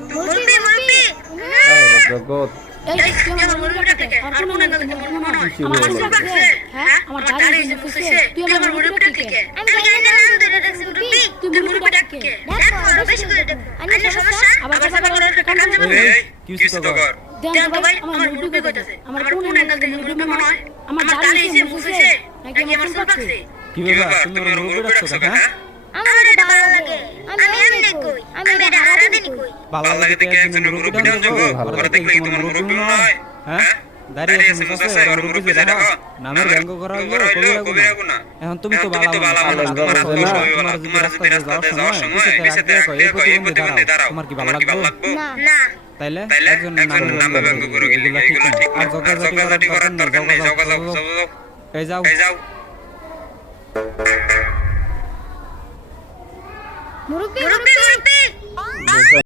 মুরব্বি মুরব্বি আরে জগৎ এই তুই আমার মুরব্বিটা থেকে আর কোন না মনে হয় আমার হাসি লাগছে হ্যাঁ আমার দাড়ি এসে ফুসছে তুই আমার মুরব্বিটা থেকে আমি জানি না ধরে রাখছি মুরব্বি তুই মুরব্বিটা থেকে দেখো বেশি করে দেখো আরে সমস্যা আবার কথা বলার একটা কাজ আছে এই কিছু তো কর দেন তো ভাই আমার মুরব্বি কইতাছে আমার কোন অ্যাঙ্গেল থেকে মুরব্বি মনে হয় আমার দাড়ি এসে ফুসছে নাকি আমার চুল পাকছে কি ব্যাপার তুমি আমার মুরব্বি রাখছো হ্যাঁ আমার এটা ভালো লাগে আমি এমনি কই আমি এটা হারাদিনি কই ভালো লাগে দেখে একজন মুরব্বি ডান যাবো পরে দেখলে তোমার মুরব্বি মনে হয় হ্যাঁ দাঁড়িয়ে আছে মুসাফে আর মুরব্বি দেখো নামের ব্যঙ্গ করা হলো কবি রাখো না এখন তুমি তো ভালো তোমার যদি রাস্তাতে যাওয়ার সময় পিছতে এই প্রতিবন্ধী দাঁড়াও তোমার কি ভালো লাগবে না তাইলে একজন নামে ব্যঙ্গ করে গেলে এগুলা ঠিক আর জগাজগি করার দরকার নেই যাও এই যাও মুরব্বি মুরব্বি